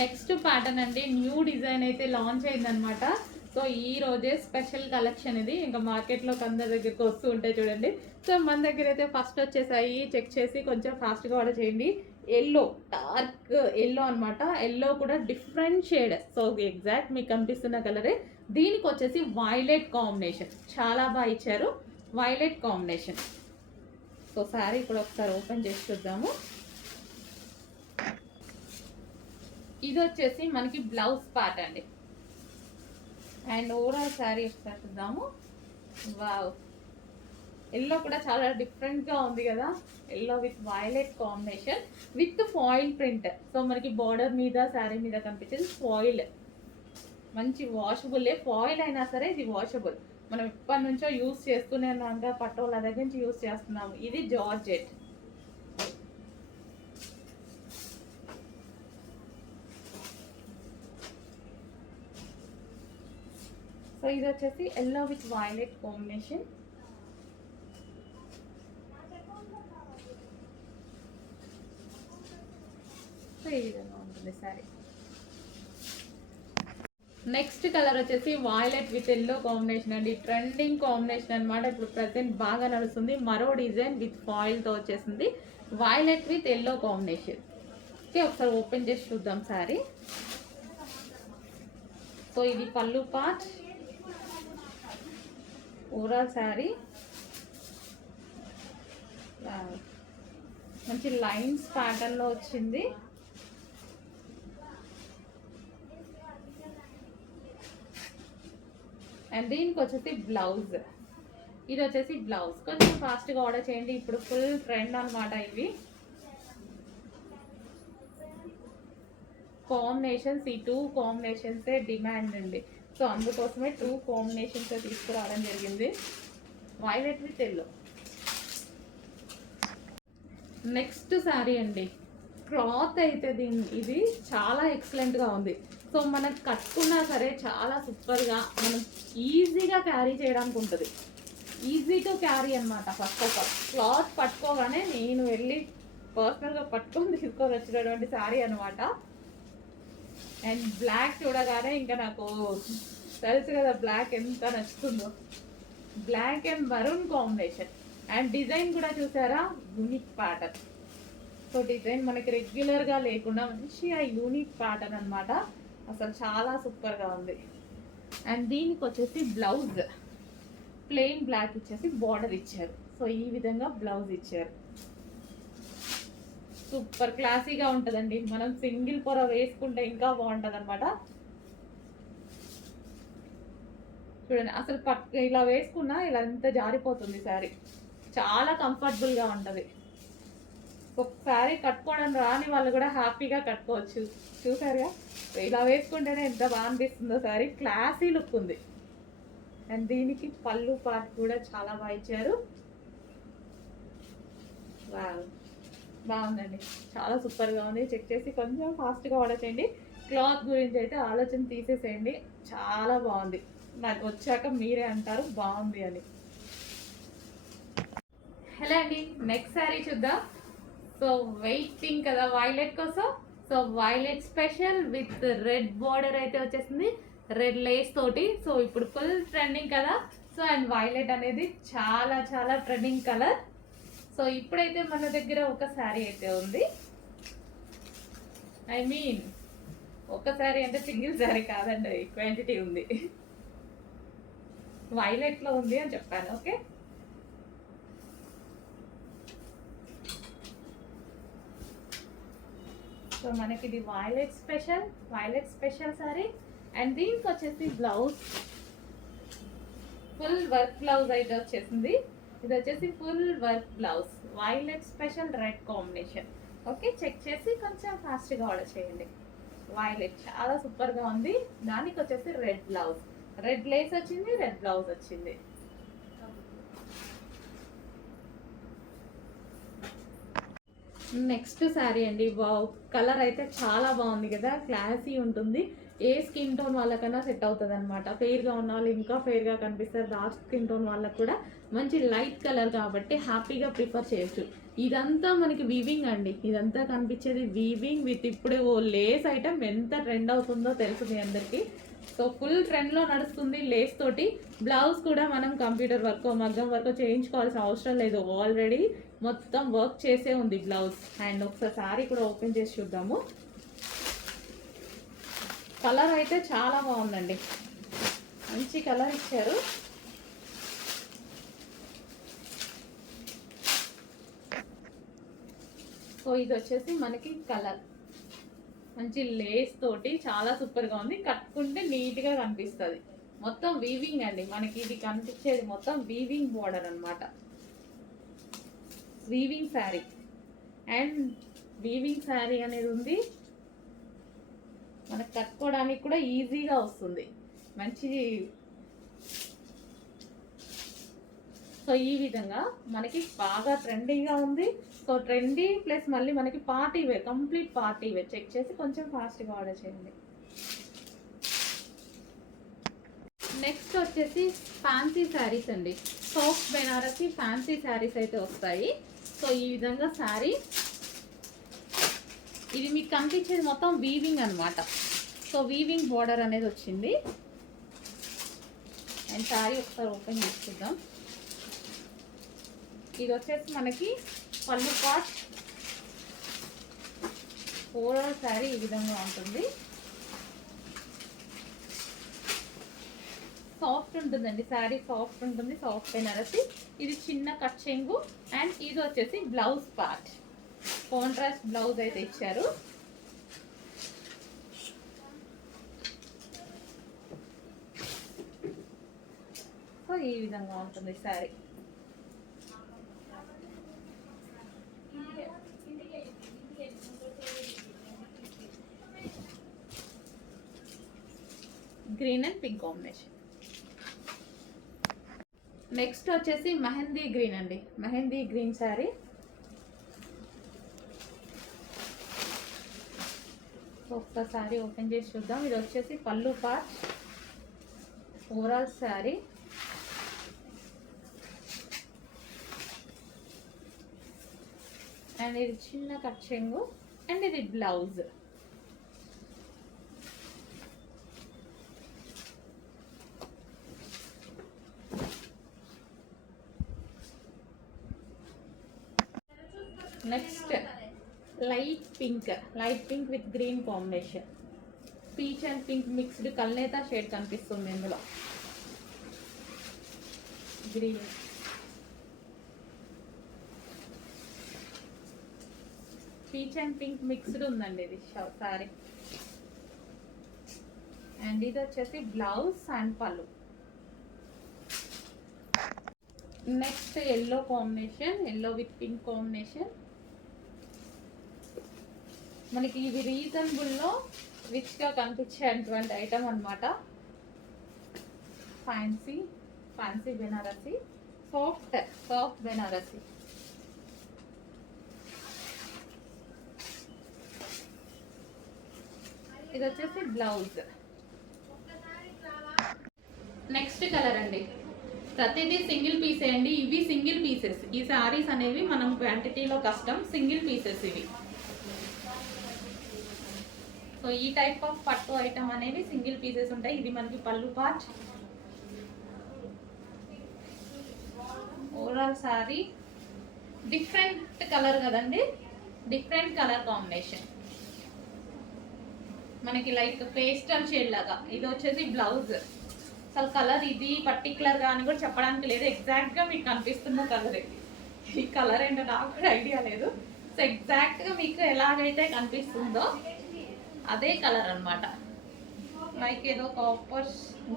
Next pattern అండి, new design అయితే launch అయిందనమాట. సో ఈ రోజే స్పెషల్ కలెక్షన్ ఇది, ఇంకా మార్కెట్లోకి అందరి దగ్గరికి వస్తూ ఉంటాయి చూడండి. సో మన దగ్గర అయితే ఫస్ట్ వచ్చేసాయి, చెక్ చేసి కొంచెం ఫాస్ట్గా ఆర్డర్ చేయండి. ఎల్లో, డార్క్ ఎల్లో అనమాట. ఎల్లో కూడా డిఫరెంట్ షేడ్, సో ఎగ్జాక్ట్ మీకు కనిపిస్తున్న కలరే. దీనికి వచ్చేసి వైలెట్ కాంబినేషన్, చాలా బాగా ఇచ్చారు వైలెట్ కాంబినేషన్. సో శారీ కూడా ఒకసారి ఓపెన్ చేసి చూద్దాము. ఇది వచ్చేసి మనకి బ్లౌజ్ పార్ట్ అండి, అండ్ ఓవరాల్ శారీ ఒకసారి చూద్దాము. వావ్, ఎల్లో కూడా చాలా డిఫరెంట్గా ఉంది కదా, yellow with violet combination with foil print. So మనకి బార్డర్ మీద శారీ మీద కనిపించేది ఫాయిల్, మంచి వాషబుల్లే. ఫాయిల్ అయినా సరే ఇది వాషబుల్, మనం ఇప్పటి నుంచో యూస్ చేస్తూనే ఉన్నాం, పట్టోళ్ళ దగ్గర నుంచి యూస్ చేస్తున్నాము. ఇది జార్జెట్. సో ఇది వచ్చేసి yellow with violet combination. So ఈ విధంగా ఉంటుంది సారీ. నెక్స్ట్ కలర్ వచ్చేసి వైలెట్ విత్ ఎల్లో కాంబినేషన్ అండి, ట్రెండింగ్ కాంబినేషన్ అనమాట. ఇప్పుడు ప్రజెంట్ బాగా నడుస్తుంది. మరో డిజైన్ విత్ ఫాయిల్తో వచ్చేసింది, violet with yellow combination. Okay, ఒకసారి ఓపెన్ చేసి చూద్దాం సారీ. సో ఇది పళ్ళు పార్ట్, ఓవరాల్ శారీ మంచి లైన్స్ ప్యాటర్న్లో వచ్చింది. అండ్ దీనికి వచ్చేసి బ్లౌజ్, ఇది వచ్చేసి బ్లౌజ్. కొంచెం ఫాస్ట్గా ఆర్డర్ చేయండి, ఇప్పుడు ఫుల్ ట్రెండ్ అనమాట ఇవి కాంబినేషన్స్. ఈ 2 కాంబినేషన్సే డిమాండ్ అండి, సో అందుకోసమే 2 కాంబినేషన్స్ తీసుకురావడం జరిగింది, violet with yellow. Next sari అండి, క్లాత్ అయితే ఇది చాలా ఎక్సలెంట్గా ఉంది. సో మనం కట్టుకున్నా సరే చాలా సూపర్గా, మనం ఈజీగా క్యారీ చేయడానికి ఉంటుంది, ఈజీ టు క్యారీ అనమాట. ఫస్ట్ ఆఫ్ ఆల్ క్లాత్ పట్టుకోగానే నేను వెళ్ళి పర్సనల్గా పట్టుకొని తీసుకొని వచ్చినటువంటి శారీ అనమాట. అండ్ బ్లాక్ చూడగానే ఇంకా నాకు తెలుసు కదా బ్లాక్ ఎంత నచ్చుతుందో, black and maroon combination. And design కూడా చూసారా, యూనిక్ ప్యాటర్న్. సో డిజైన్ మనకి రెగ్యులర్గా లేకుండా మంచిగా యూనిక్ ప్యాటర్న్ అనమాట, అసలు చాలా సూపర్గా ఉంది. అండ్ దీనికి వచ్చేసి బ్లౌజ్ ప్లెయిన్ బ్లాక్ ఇచ్చేసి బార్డర్ ఇచ్చారు. సో ఈ విధంగా బ్లౌజ్ ఇచ్చారు, సూపర్ క్లాసీగా ఉంటుందండి. మనం సింగిల్ పొర వేసుకుంటే ఇంకా బాగుంటుంది అనమాట. చూడండి, అసలు ఇలా వేసుకున్నా ఇలా ఎంత జారిపోతుంది శారీ, చాలా కంఫర్టబుల్గా ఉంటుంది. ఒక శారీ కట్టుకోవడం రాని వాళ్ళు కూడా హ్యాపీగా కట్టుకోవచ్చు. చూసారుగా, ఇలా వేసుకుంటేనే ఎంత బాగా అనిపిస్తుందో శారీ, క్లాసీ లుక్ ఉంది. అండ్ దీనికి పళ్ళు పార్ట్ కూడా చాలా బాగా ఇచ్చారు. వావ్, బాగుందండి, చాలా సూపర్గా ఉంది. చెక్ చేసి కొంచెం ఫాస్ట్గా ఆర్డర్ చేయండి. క్లాత్ గురించి అయితే ఆలోచన తీసేసేయండి, చాలా బాగుంది. నాకు వచ్చాక మీరే అంటారు బాగుంది అని. హలో అండి, నెక్స్ట్ శారీ చూద్దాం. సో వెయిటింగ్ కదా వైలెట్ కోసం. So violet special with red border అయితే వచ్చేసింది, రెడ్ లేస్ తోటి. సో ఇప్పుడు ఫుల్ ట్రెండింగ్ కదా. సో అండ్ వైలెట్ అనేది చాలా చాలా ట్రెండింగ్ కలర్. సో ఇప్పుడైతే మన దగ్గర ఒక శారీ అయితే ఉంది, ఐ మీన్ ఒక శారీ అంటే సింగిల్ శారీ కాదండి, క్వాంటిటీ ఉంది, వైలెట్లో ఉంది అని చెప్పాను. ఓకే, సో మనకి ఇది వైలెట్ స్పెషల్ శారీ. అండ్ దీనికి వచ్చేసి బ్లౌజ్ ఫుల్ వర్క్ బ్లౌజ్ అయితే వచ్చేసింది. ఇది వచ్చేసి full work blouse, violet special red combination. Okay, check చేసి కొంచెం ఫాస్ట్గా ఆర్డర్ చేయండి. వైలెట్ చాలా సూపర్గా ఉంది. దానికి వచ్చేసి రెడ్ బ్లౌజ్, రెడ్ లేస్ వచ్చింది, రెడ్ బ్లౌజ్ వచ్చింది. నెక్స్ట్ శారీ అండి, వావ్, కలర్ అయితే చాలా బాగుంది కదా, క్లాసీ ఉంటుంది. ఏ స్కిన్ టోన్ వాళ్ళకన్నా సెట్ అవుతుంది అనమాట. ఫెయిర్గా ఉన్న వాళ్ళు ఇంకా ఫెయిర్గా కనిపిస్తారు, డార్క్ స్కిన్ టోన్ వాళ్ళకు కూడా మంచి లైట్ కలర్ కాబట్టి హ్యాపీగా ప్రిఫర్ చేయొచ్చు. ఇదంతా మనకి వీవింగ్ అండి, ఇదంతా కనిపించేది వీవింగ్ విత్ ఇప్పుడు లేస్ ఐటమ్ ఎంత ట్రెండ్ అవుతుందో తెలుసు మీ అందరికీ. సో ఫుల్ ట్రెండ్లో నడుస్తుంది లేస్ తోటి. బ్లౌజ్ కూడా మనం కంప్యూటర్ వర్క్ మగ్గం వర్క్ చేయించుకోవాల్సిన అవసరం లేదు, ఆల్రెడీ మొత్తం వర్క్ చేసే ఉంది బ్లౌజ్. అండ్ ఒకసారి సారీ కూడా ఓపెన్ చేసి చూద్దాము. కలర్ అయితే చాలా బాగుందండి, మంచి కలర్ ఇచ్చారు. సో ఇది వచ్చేసి మనకి కలర్ మంచి లేస్ తోటి చాలా సూపర్గా ఉంది. కట్టుకుంటే నీట్గా కనిపిస్తుంది. మొత్తం వీవింగ్ అండి, మనకి ఇది కనిపించేది మొత్తం వీవింగ్ బోర్డర్ అనమాట. Weaving sari and weaving sari అనేది ఉంది, మనకు కట్టుకోవడానికి కూడా ఈజీగా వస్తుంది. మంచి సో ఈ విధంగా మనకి బాగా ట్రెండీగా ఉంది. సో ట్రెండీ ప్లస్ మళ్ళీ మనకి party wear, complete party wear. Check చేసి కొంచెం ఫాస్ట్గా ఆర్డర్ చేయండి. నెక్స్ట్ వచ్చేసి ఫ్యాన్సీ శారీస్ అండి, సాఫ్ట్ బెనారసి ఫ్యాన్సీ శారీస్ అయితే వస్తాయి. సో ఈ విధంగా శారీ, ఇది మీకు కనిపించేది మొత్తం వీవింగ్ అనమాట. సో వీవింగ్ బోర్డర్ అనేది వచ్చింది. అండ్ శారీ ఒకసారి ఓపెన్ చేసుకుందాం. ఇది వచ్చేసి మనకి పళ్ళు పార్ట్. ఓవరాల్ శారీ ఈ విధంగా ఉంటుంది. సాఫ్ట్ ఉంటుందండి శారీ, సాఫ్ట్ ఉంటుంది, సాఫ్ట్ బెనారసి. ఇది చిన్న కట్ చెంగు. అండ్ ఇది వచ్చేసి బ్లౌజ్ పార్ట్, కాంట్రాస్ట్ బ్లౌజ్ అయితే ఇచ్చారు. సో ఈ విధంగా ఉంటుంది sari. Green and pink combination. Next వచ్చేసి మెహందీ గ్రీన్ అండి, మెహందీ గ్రీన్ శారీ. ఒకసారి శారీ ఓపెన్ చేసి చూద్దాం. ఇది వచ్చేసి పళ్ళు పార్ట్, ఓవరాల్ శారీ. అండ్ ఇది చిన్న కట్ చెంగు. అండ్ ఇది blouse. Next light pink with green combination. Peach and pink mixed కల్నేతా షేడ్ కనిపిస్తుంది ఇందులో. Green, peach and pink mixed ఉందండి ఇది సారీ. అండ్ ఇది వచ్చేసి బ్లౌజ్ అండ్ పళ్ళు. Next yellow combination, yellow with pink combination. మనకి ఇది రీజనబుల్లో రిచ్గా కనిపించేటువంటి ఐటమ్ అనమాట. Fancy Banarasi, soft Banarasi. ఇది వచ్చేసి బ్లౌజ్. నెక్స్ట్ కలర్ అండి, ప్రతిదీ సింగిల్ పీస్ అండి. ఇవి సింగిల్ పీసెస్. ఈ శారీస్ అనేవి మనం క్వాంటిటీలో కష్టం, సింగిల్ పీసెస్ ఇవి. సో ఈ టైప్ ఆఫ్ పట్టు ఐటమ్ అనేవి సింగిల్ పీసెస్ ఉంటాయి. ఇది మనకి పళ్ళు part. Overall sari different colour కదండి, డిఫరెంట్ కలర్ కాంబినేషన్. మనకి లైక్ పేస్టల్ షేడ్ లాగా. ఇది వచ్చేసి బ్లౌజ్. అసలు కలర్ ఇది పర్టికులర్గా అని కూడా చెప్పడానికి లేదు, ఎగ్జాక్ట్గా మీకు కనిపిస్తున్న కలర్. ఈ కలర్ ఏంటో నాకు కూడా ఐడియా లేదు. సో ఎగ్జాక్ట్గా మీకు ఎలాగైతే కనిపిస్తుందో అదే కలర్ అనమాట. లైక్ ఏదో కాపర్,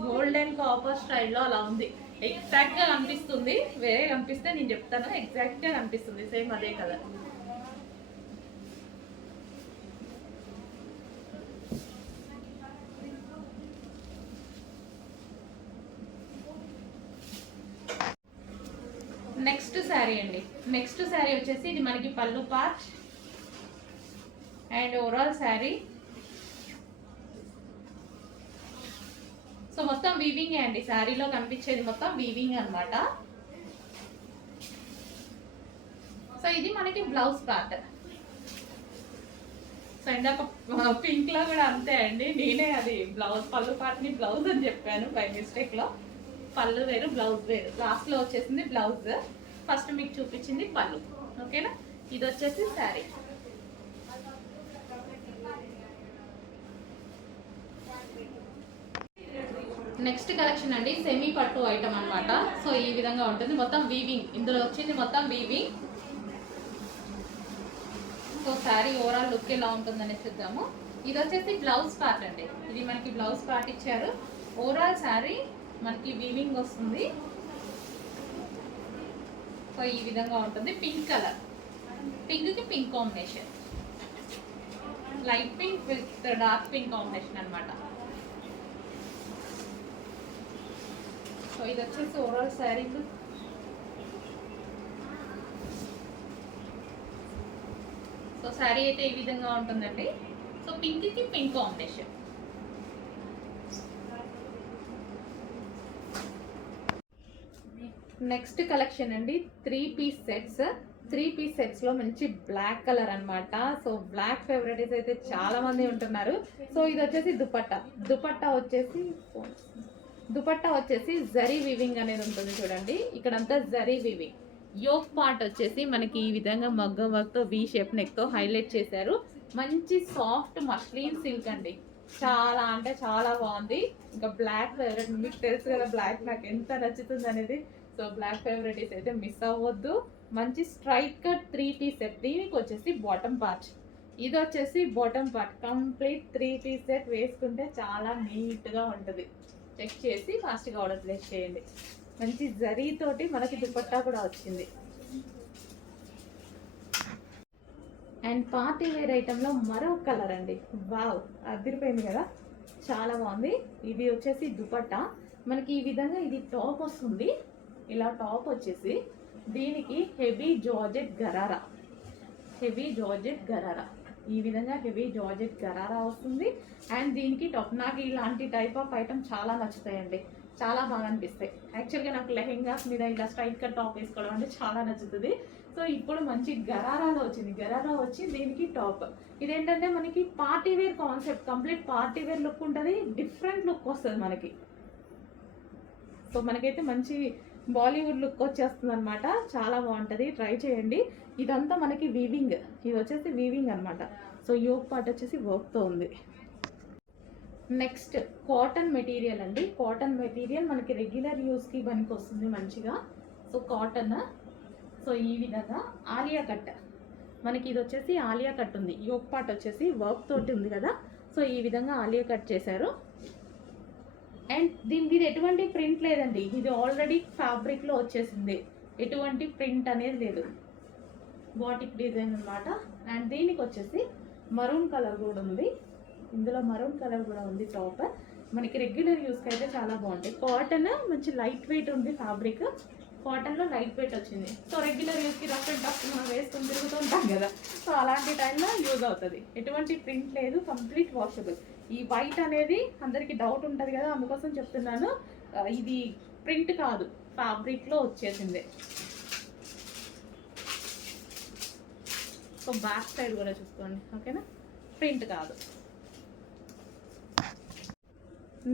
గోల్డెన్ కాపర్ స్టైల్లో అలా ఉంది. ఎగ్జాక్ట్గా కనిపిస్తుంది, వేరే కనిపిస్తే నేను చెప్తాను. ఎగ్జాక్ట్గా కనిపిస్తుంది, సేమ్ అదే కలర్. నెక్స్ట్ శారీ అండి, నెక్స్ట్ శారీ వచ్చేసి ఇది మనకి పళ్ళు part and overall sari. So మొత్తం వీవింగ్ అండి, శారీలో కనిపించేది మొత్తం వీవింగ్ అనమాట. సో ఇది మనకి బ్లౌజ్ పార్ట్. సో ఇందాక పింక్ లో కూడా అంతే అండి, నేనే అది బ్లౌజ్ పళ్ళు పార్ట్ని బ్లౌజ్ అని చెప్పాను బై మిస్టేక్ లో. పళ్ళు వేరు బ్లౌజ్ వేరు, లాస్ట్ లో వచ్చేసింది బ్లౌజ్, ఫస్ట్ మీకు చూపించింది పళ్ళు. ఓకేనా, ఇది వచ్చేసి శారీ. నెక్స్ట్ కలెక్షన్ అండి, సెమీ పట్టు ఐటమ్ అనమాట. సో ఈ విధంగా ఉంటుంది, మొత్తం వీవింగ్, ఇందులో వచ్చింది మొత్తం weaving. So sari overall look ఎలా ఉంటుందని చూద్దాము. ఇది వచ్చేసి బ్లౌజ్ పార్ట్ అండి, ఇది మనకి బ్లౌజ్ పార్ట్ ఇచ్చారు. ఓవరాల్ శారీ మనకి వీవింగ్ వస్తుంది. సో ఈ విధంగా ఉంటుంది, పింక్ కలర్, పింక్కి pink combination, light pink with dark pink combination అనమాట. సో ఇది వచ్చేసి ఓవరాల్ శారీ. సో శారీ అయితే ఈ విధంగా ఉంటుందండి. సో పింక్కి పింక్ కాంబినేషన్. నెక్స్ట్ కలెక్షన్ అండి, 3 పీస్ సెట్స్. 3 పీస్ సెట్స్లో మంచి బ్లాక్ కలర్ అనమాట. సో బ్లాక్ ఫేవరెట్స్ అయితే చాలా మంది ఉంటున్నారు. సో ఇది వచ్చేసి దుపట్టా. దుపట్టా వచ్చేసి జరీ వివింగ్ అనేది ఉంటుంది చూడండి, ఇక్కడంతా జరీ వివింగ్. యోక్ పార్ట్ వచ్చేసి మనకి ఈ విధంగా మగ్గం వర్క్తో వీ షేప్ నెక్తో హైలైట్ చేశారు. మంచి సాఫ్ట్ మస్లిన్ సిల్క్ అండి, చాలా అంటే చాలా బాగుంది. ఇంకా బ్లాక్ ఫేవరెట్, మీకు తెలుసు కదా బ్లాక్ నాకు ఎంత నచ్చుతుంది అనేది. సో బ్లాక్ ఫేవరెట్స్ అయితే మిస్ అవ్వద్దు. మంచి స్ట్రైట్ కట్ 3 పీస్ సెట్. దీనికి వచ్చేసి బాటమ్ పార్ట్, ఇది వచ్చేసి bottom part. Complete 3 piece set వేసుకుంటే చాలా నీట్గా ఉంటుంది. చెక్ చేసి ఫాస్ట్గా ఆర్డర్ ప్లేస్ చేయండి. మంచి జరీతోటి మనకి దుపట్టా కూడా వచ్చింది. అండ్ పార్టీ వేర్ ఐటెంలో మరో కలర్ అండి, వావ్ అదిరిపోయింది కదా, చాలా బాగుంది. ఇది వచ్చేసి దుపట్టా మనకి ఈ విధంగా, ఇది టాప్ వస్తుంది. ఇలా టాప్ వచ్చేసి దీనికి హెవీ జార్జెట్ గరారా, ఈ విధంగా హెవీ జార్జెట్ గరారా వస్తుంది. అండ్ దీనికి టాప్, నాకు ఇలాంటి టైప్ ఆఫ్ ఐటమ్ చాలా నచ్చుతాయండి, చాలా బాగా అనిపిస్తాయి. యాక్చువల్గా నాకు లెహెంగాస్ మీద ఇలా స్ట్రైట్ కట్ టాప్ వేసుకోవడం అంటే చాలా నచ్చుతుంది. సో ఇప్పుడు మంచి గరారాలో వచ్చింది, గరారా వచ్చి దీనికి టాప్. ఇదేంటంటే మనకి party wear concept, complete party wear look ఉంటుంది, డిఫరెంట్ లుక్ వస్తుంది మనకి. సో మనకైతే మంచి బాలీవుడ్ లుక్ వచ్చేస్తుంది అనమాట, చాలా బాగుంటుంది, ట్రై చేయండి. ఇదంతా మనకి వీవింగ్, ఇది వచ్చేసి వీవింగ్ అనమాట. సో యోక్ పార్ట్ వచ్చేసి వర్క్తో ఉంది. నెక్స్ట్ కాటన్ మెటీరియల్ అండి, కాటన్ మెటీరియల్ మనకి రెగ్యులర్ యూస్కి పనికి వస్తుంది మంచిగా. సో కాటన్, సో ఈ విధంగా ఆలియా కట్, మనకి ఇది వచ్చేసి ఆలియా కట్ ఉంది. యోక్ పార్ట్ వచ్చేసి వర్క్ తోటి ఉంది కదా, సో ఈ విధంగా ఆలియా కట్ చేశారు. అండ్ దీనికి ఇది ఎటువంటి ప్రింట్ లేదండి, ఇది ఆల్రెడీ ఫ్యాబ్రిక్లో వచ్చేసింది, ఎటువంటి ప్రింట్ అనేది లేదు, బాటిక్ డిజైన్ అనమాట. అండ్ దీనికి వచ్చేసి మరూన్ కలర్ కూడా ఉంది, ఇందులో మరూన్ కలర్ కూడా ఉంది టాప్. మనకి రెగ్యులర్ యూస్కి అయితే చాలా బాగుంటాయి. కాటన్ మంచి లైట్ వెయిట్ ఉంది ఫ్యాబ్రిక్, కాటన్లో లైట్ వెయిట్ వచ్చింది. సో రెగ్యులర్ యూస్కి రఫ్ అండ్ టఫ్ మనం వేసుకొని తిరుగుతూ ఉంటాం కదా, సో అలాంటి టైంలో యూజ్ అవుతుంది. ఎటువంటి ప్రింట్ లేదు, కంప్లీట్ వాషబుల్. ఈ వైట్ అనేది అందరికీ డౌట్ ఉంటుంది కదా, అందుకోసం చెప్తున్నాను, ఇది ప్రింట్ కాదు, ఫ్యాబ్రిక్లో వచ్చేసింది. సో బ్యాక్ సైడ్ కూడా చూసుకోండి, ఓకేనా, ప్రింట్ కాదు.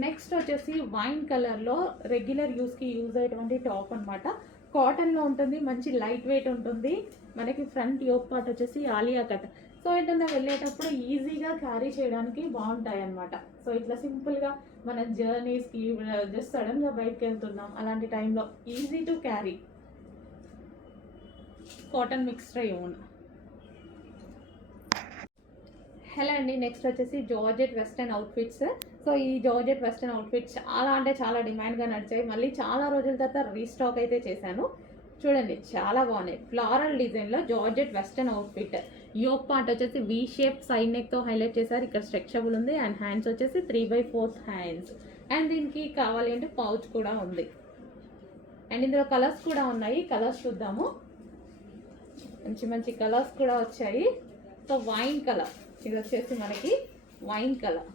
నెక్స్ట్ వచ్చేసి వైన్ కలర్లో రెగ్యులర్ యూస్కి యూజ్ అయ్యేటువంటి టాప్ అనమాట. కాటన్లో ఉంటుంది, మంచి లైట్ వెయిట్ ఉంటుంది. మనకి ఫ్రంట్ యోక్ పార్ట్ వచ్చేసి ఆలియా కట్. సో ఏంటంటే వెళ్ళేటప్పుడు ఈజీగా క్యారీ చేయడానికి బాగుంటాయి అన్నమాట. సో ఇట్లా సింపుల్గా మన జర్నీస్కి జస్ట్ సడన్గా బయటకు వెళ్తున్నాం అలాంటి టైంలో easy to carry. Cotton mixed own. Hello అండి, నెక్స్ట్ వచ్చేసి జార్జెట్ వెస్టర్న్ అవుట్ఫిట్స్. సో ఈ జార్జెట్ వెస్టర్న్ అవుట్ఫిట్స్ చాలా అంటే చాలా డిమాండ్గా నడిచాయి. మళ్ళీ చాలా రోజుల తర్వాత రీస్టాక్ అయితే చేశాను. చూడండి చాలా బాగున్నాయి. ఫ్లారల్ డిజైన్లో georgette western outfit. Yoke part వచ్చేసి వీ షేప్ సైడ్ నెక్తో హైలైట్ చేశారు. ఇక్కడ స్ట్రెచబుల్ ఉంది. అండ్ హ్యాండ్స్ వచ్చేసి 3/4 హ్యాండ్స్. అండ్ దీనికి కావాలి అంటే పౌచ్ కూడా ఉంది. అండ్ ఇందులో కలర్స్ కూడా ఉన్నాయి, కలర్స్ చూద్దాము. మంచి మంచి కలర్స్ కూడా వచ్చాయి. సో వైన్ కలర్, ఇది వచ్చేసి మనకి వైన్ కలర్,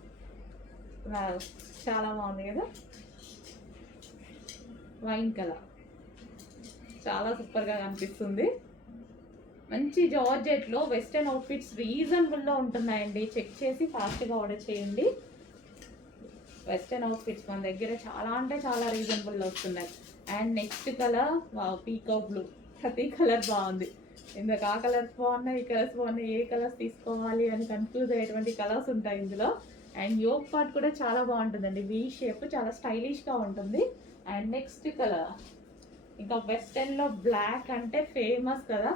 చాలా బాగుంది కదా, వైన్ కలర్ చాలా సూపర్గా కనిపిస్తుంది. మంచి జార్జెట్లో వెస్టర్న్ అవుట్ఫిట్స్ రీజనబుల్లో ఉంటున్నాయండి. చెక్ చేసి ఫాస్ట్గా ఆర్డర్ చేయండి. వెస్టర్న్ అవుట్ఫిట్స్ మన దగ్గర చాలా అంటే చాలా రీజనబుల్లో వస్తున్నాయి. And next colour peacock blue. ప్రతి కలర్ బాగుంది. ఇందుకు ఆ కలర్స్ బాగున్నాయి, ఈ కలర్స్ బాగున్నాయి, ఏ కలర్స్ తీసుకోవాలి అని కన్ఫ్యూజ్ అయ్యేటువంటి కలర్స్ ఉంటాయి ఇందులో. అండ్ యోక్ పార్ట్ కూడా చాలా బాగుంటుందండి. వీ షేప్ చాలా స్టైలిష్గా ఉంటుంది. అండ్ నెక్స్ట్ కలర్ ఇంకా వెస్టర్న్లో బ్లాక్ అంటే ఫేమస్ కదా.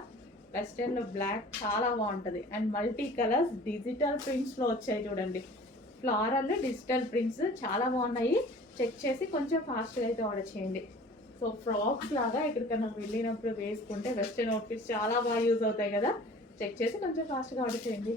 వెస్టర్న్లో బ్లాక్ చాలా బాగుంటుంది. అండ్ మల్టీ కలర్స్ డిజిటల్ ప్రింట్స్లో వచ్చాయి చూడండి. ఫ్లారల్ డిజిటల్ ప్రింట్స్ చాలా బాగున్నాయి. చెక్ చేసి కొంచెం ఫాస్ట్గా అయితే ఆర్డర్ చేయండి. సో ఫ్రాక్స్ లాగా ఎక్కడికైనా వెళ్ళినప్పుడు వేసుకుంటే వెస్టర్న్ అవుట్ఫిట్స్ చాలా బాగా యూజ్ అవుతాయి కదా. చెక్ చేసి కొంచెం ఫాస్ట్గా ఆర్డర్ చేయండి.